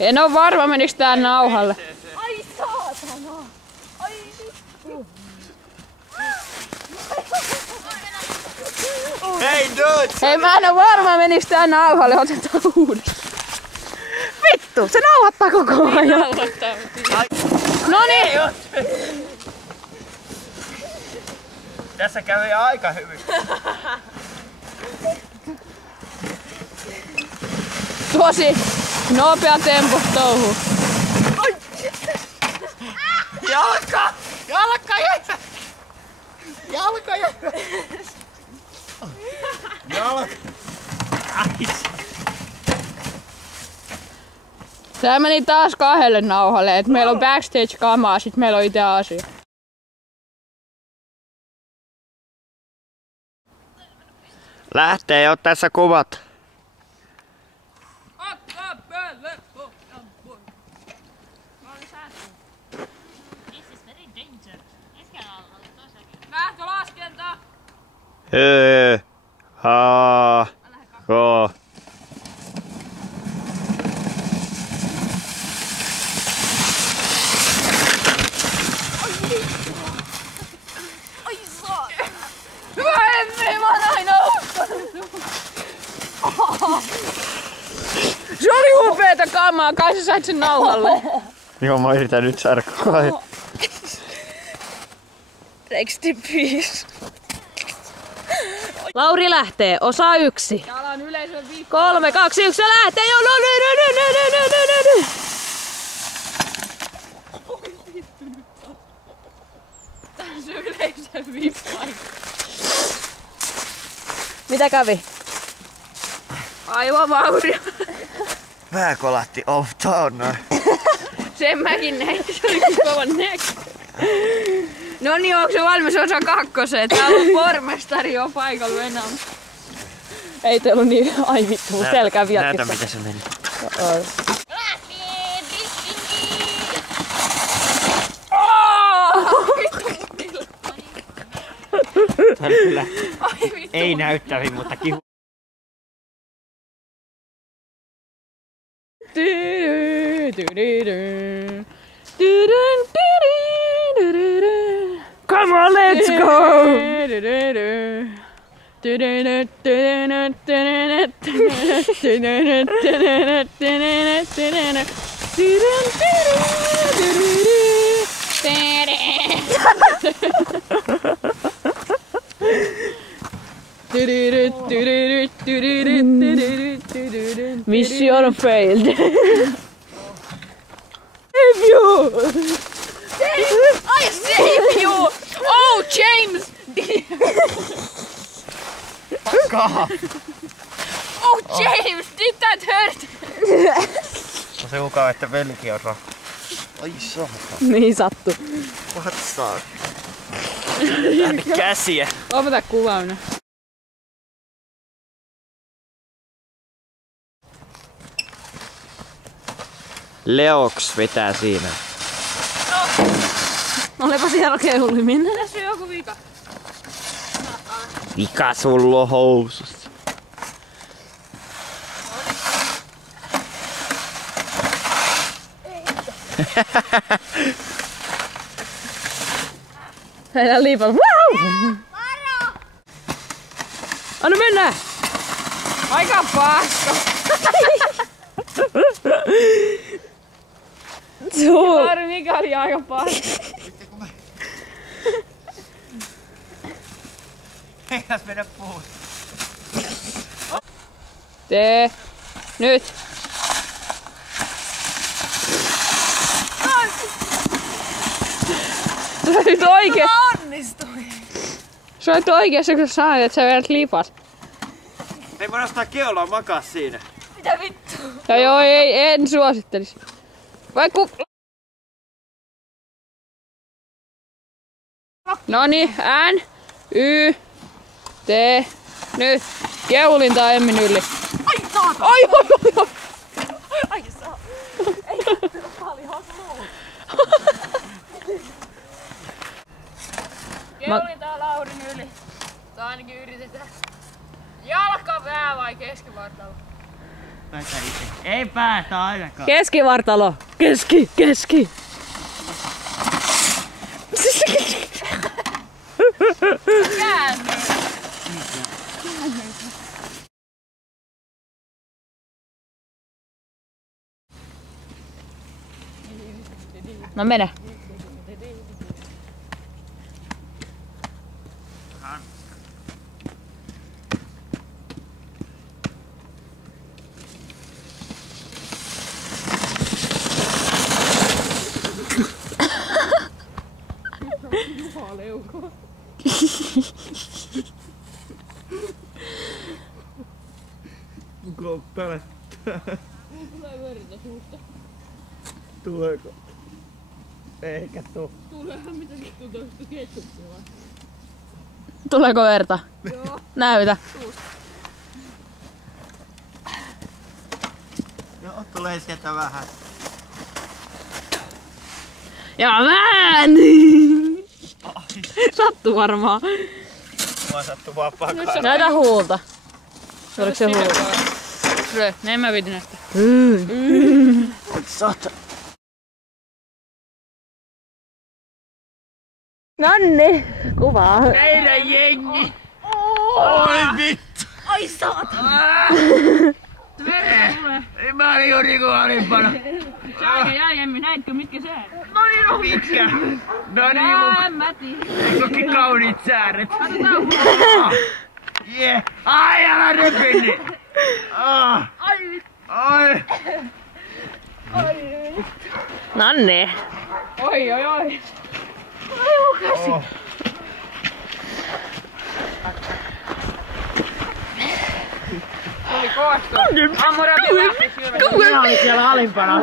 En oo varma meniks tää nauhalle. Ai saatana! Ai vittu! Hei nyt! Hei, mä en oo varma meniks tää nauhalle. Otetaan uudestaan. Vittu, se nauhoittaa koko ajan. Noniin! Tässä kävi aika hyvin. Tosi nopea tempo touhu. Jalka! Jalka jäi! Jalka jäi! Jalka! Tää meni taas kahdelle nauhalle, et meillä on backstage-kamaa, sit meillä on ite asia. Lähtee jo tässä kuvat. Lähtölaskenta! Go. Ai saatana! Hyvä Emmi, mä oon aina uskonut. Se oli upeeta kamaa, kai sä sait sen nauhalle. Joo, mä yritän nyt saada koko ajan. Rest in peace. Lauri lähtee, osa 1. Täällä on yleisön viikko. 3, 2, 1, lähtee! Jo, no. Tää on se yleisön viikko. Mitä kävi? Aivan vaurio. Pää kolahti off town noin. Sen mäkin näin, se oli kova näkö. No niin, onko se valmis osa 2? Täällä on pormestari jo paikalla enää. Ei teillä ollut niin, ai vittu, mun selkää vielä. Näytä mitä se meni. Kyllä. Ei näyttävi, mutta kihu. Come on, let's go! Mission failed. Save you! I save you! Oh, James! Kaha! Oh, James! Did that hurt? On se mukava, että velki on rahka. Ai saatana. Niin sattu. What the? Tänne käsiä. Opeta kuvauna. Leoks vetää siinä. Olepa siellä keulimin. Tässä on joku vika. Vika sulla on housussa. Heillä liipalla. Wow! Anna mennä! Aika paska. Lauri, mikä oli aika paska. Eihän mennä puhua. Tee. Nyt. Sä olit oikein. Onnistui! Sä olit oikeassa, kun sä sanoit, että sä vedät lipas. Ei mä nostaa keulaa makaa siinä. Mitä vittu? Joo, en suosittelis. Vaikka Noni, N, Y, T, nyt. Keulinta Emmin yli. Ai saatana! Ai. Ai saa! Ei vittu paljon sluu! Keulinta Laurin yli. Tai ainakin yritetään. Jalka, pää vai keskivartalo? päästä itse. Ei päästä ainakaan. Keskivartalo. Keski. No mene. Kuka pelättää? Tulee verta suusta. Tuleeko? Eikä tuu. Tuleehan mitä vittu toista ketsuppia vai? Tuleeko verta? Joo. Näytä. Joo, tulee sieltä vähän. Ja vähän! Sattuu varmaan. Mua sattuu vaan pakaan. Näytä huulta. Oliko se huulta? En mä viitin näistä. Sata. Nonni, kuvaa. Meidän jengi! Oi vittu! Ai saatana! Mä olin juuri niinku alimpana. Jäljemmin, näitkö mitkä se? No niin, no mitkä? No niin, En mä tiedä. eikökin kauniit sääret. Jee! Ai, älä repini! Ai! Nonni. Oi. Oh. Tuli koostu. Ammura lähti silmät. Minä olin siellä alimpana.